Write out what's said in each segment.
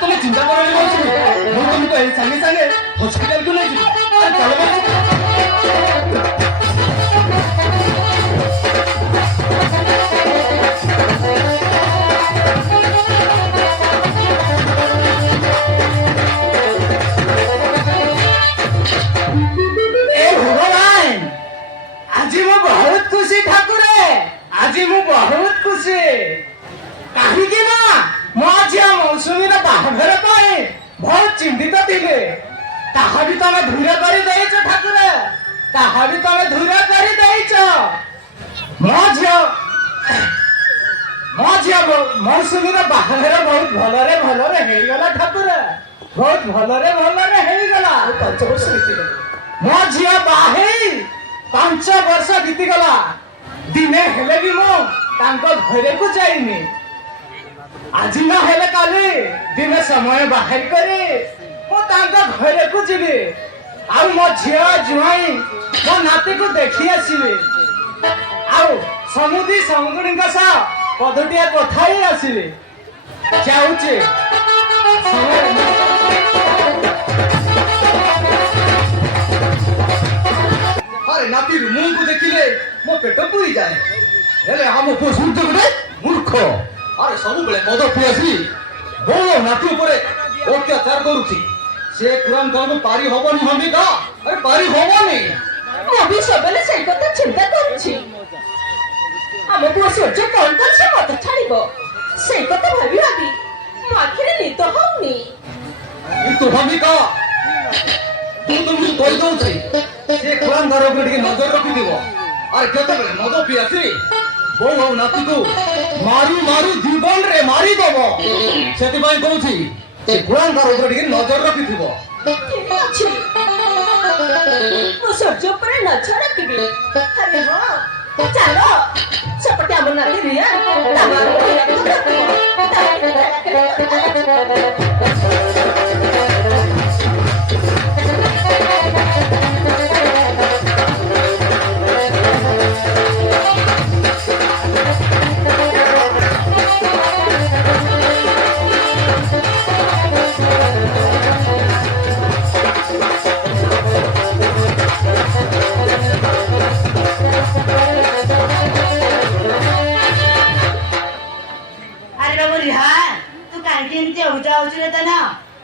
তুমি চিন্তা করনি বলছি ମୁଁ ତୁମକୁ ଏଇ ସାଙ୍ଗେ ସାଙ୍ଗେ ହସ୍ପିଟାଲକୁ ନେଇଯିବି ଚାଲ আজি ମୁଁ ବହୁତ ଖୁସି ଠାକୁରେ ଆଜି ମୁଁ ବହୁତ ଖୁସି କାହିଁକି ନା ମୋ ଝିଅ ମୌସୁମୀର ବାହାଘର ପାଇଁ ବହୁତ ଚିନ୍ତିତ ଥିଲେ ତାହା ବି ତମେ ଦୂର କରି ଦେଇଛ ଠାକୁର ତାହା ବି ତମେ ଦୂର କରି ଦେଇଛ ମୋ ଝିଅ ମୌସୁମୀର ବାହାଘର ବହୁତ ଭଲରେ ହେଇଗଲା ଠାକୁର ବହୁତ ଭଲରେ ହେଇଗଲା 5 ବର୍ଷ ବିତିଗଲା ମୋ ଝିଅ ବାହା ହେଇ 5 ବର୍ଷ ବିତିଗଲା ଦିନେ ହେଲେ ବି ମୁଁ ତାଙ୍କ ଘରକୁ ଯାଇନି ଆଜି ନ ହେଲେ କାଲି ଦିନେ ସମୟ ବାହାର କରି ମୁଁ ତାଙ୍କ ଘରକୁ ଯିବି ଆଉ ମୋ ଝିଅ ଜ୍ୱାଇଁ ମୋ ନାତିକୁ ଦେଖି ଆସିବି ଆଉ ସମୁଦ୍ରୀଙ୍କ ସହ ପଦଟିଆ କଥା ହିଁ ଆସିବି ଯାଉଛି ଆରେ ନାତିର ମୁହଁକୁ ଦେଖିଲେ ମୋ ପେଟ ପୁରିଯାଏ ହେଲେ ଆମ ପୁଅ ସୂର୍ଯ୍ୟ ଗୋଟେ ମୂର୍ଖ ଆରେ ସବୁବେଳେ ମଦ ପିଇ ଆସି ବୋଉ ନାତି ଉପରେ ଅତ୍ୟାଚାର କରୁଛି ସେ କୁରାନ କାମ ପାରି ହବନି ହମିକା ଆରେ ପାରି ହବନି ମୁଁ ବି ସବୁବେଳେ ସେଇ କଥା ଚିନ୍ତା କରୁଛି ଆମ ପୁଅ ସୂର୍ଯ୍ୟ କଣ କରିছে ମଦ ଛାଡ଼ିବ ସେଇ କଥା ଭାବି ମୋ ଆଖିରେ ନିଦ ହଉନି କିନ୍ତୁ ହମିକା ତୁ ତୁମକୁ କହିଦଉଛି ସେ କୁରାନ ଘର ଉପରେ ଟିକେ ନଜର ରଖିଥିବ ଆରେ କେତେବେଳେ ମଦ ପିଇ ଆସି ବୋଉ ଆଉ ନାତିକୁ ମାରୁ ଜୀବନରେ ମାରିଦବ ସେଥିପାଇଁ କହୁଛି ସେ କୁରାନ ଘର ଉପରେ ଟିକେ ନଜର ରଖିଥିବ ଠିକ ଅଛି ମୁଁ ସୂର୍ଯ୍ୟ ଉପରେ ନଜର ରଖିବି ଆରେ ହଁ ଚାଲ ସେପଟେ ଆମ ନାତି ରିଆ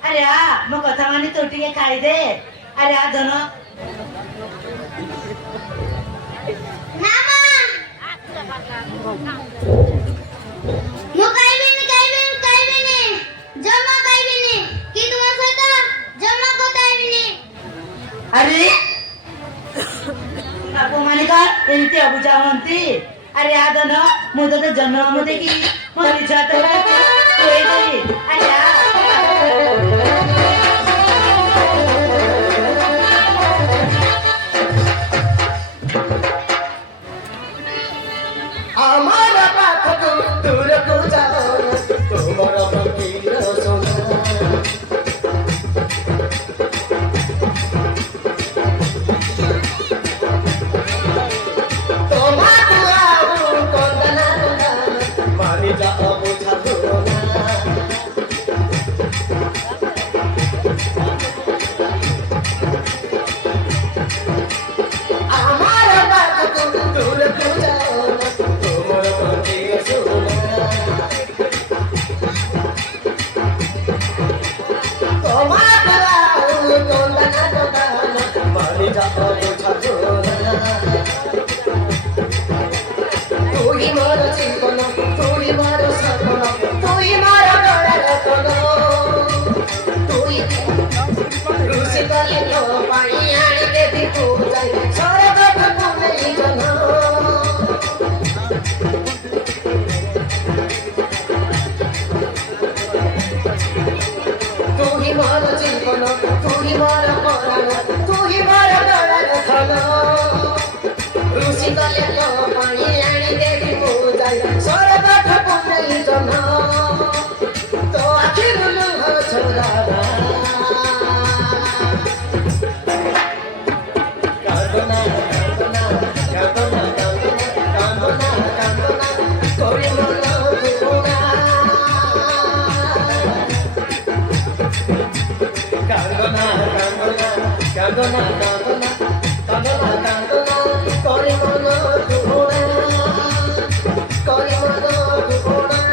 अरे मो कथा मानी तू टिके खाई दे अरे धन अरे बापू माने का एमती अबुझा हंती अरे धन मु तो जन्म देखी मोर इच्छा तो अरे हमारा बात को दूर को जाओ तुम्हारा फकीर सोना तुम्हारा को दना मारी କାନ୍ଦନା କାନ୍ଦନା କାନ୍ଦନା କାନ୍ଦନା କରି ମନ ଦୁଃଖଣା କରି ମନ ଦୁଃଖଣା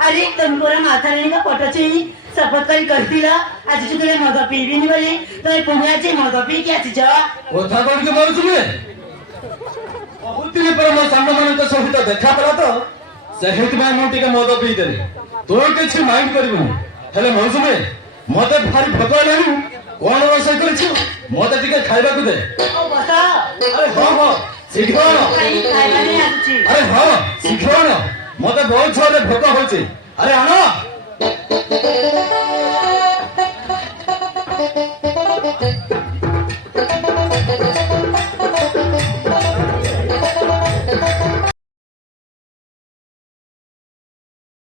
अरे तुम पूरा माथा रानी का फोटो चाहिए शपथ करी कहती ला आज जो तुझे मद पीबी नहीं बोले तो ये पुण्या चाहिए मद पी क्या चीज কথা কোন কে বলছ রে বহুত দিন পর ମୋ ସାଙ୍ଗ ମାନଙ୍କ ସହିତ ଦେଖା କଲା ତ ସେଥିପାଇଁ ମୁଁ ଟିକେ ମଦ ପିଇ ଦେଲି ତୋ କିଛି ମାଇଣ୍ଡ କରିବୁନି ହେଲେ ମୌସୁମୀ ମତେ ଭାରି ଭୋକ ହେଲାଣି କଣ ରୋଷେଇ କରିଛୁ ମତେ ଟିକେ ଖାଇବାକୁ ଦେ ओ बता ଆରେ ହଁ ହଁ ଶୀଘ୍ର ଆଣ कहीं खाइबा नहीं आछी ଆରେ ହଁ ଶୀଘ୍ର ଆଣ ମତେ ବହୁତ ଜୋରରେ ଭୋକ ହଉଛି ଆରେ ଆଣ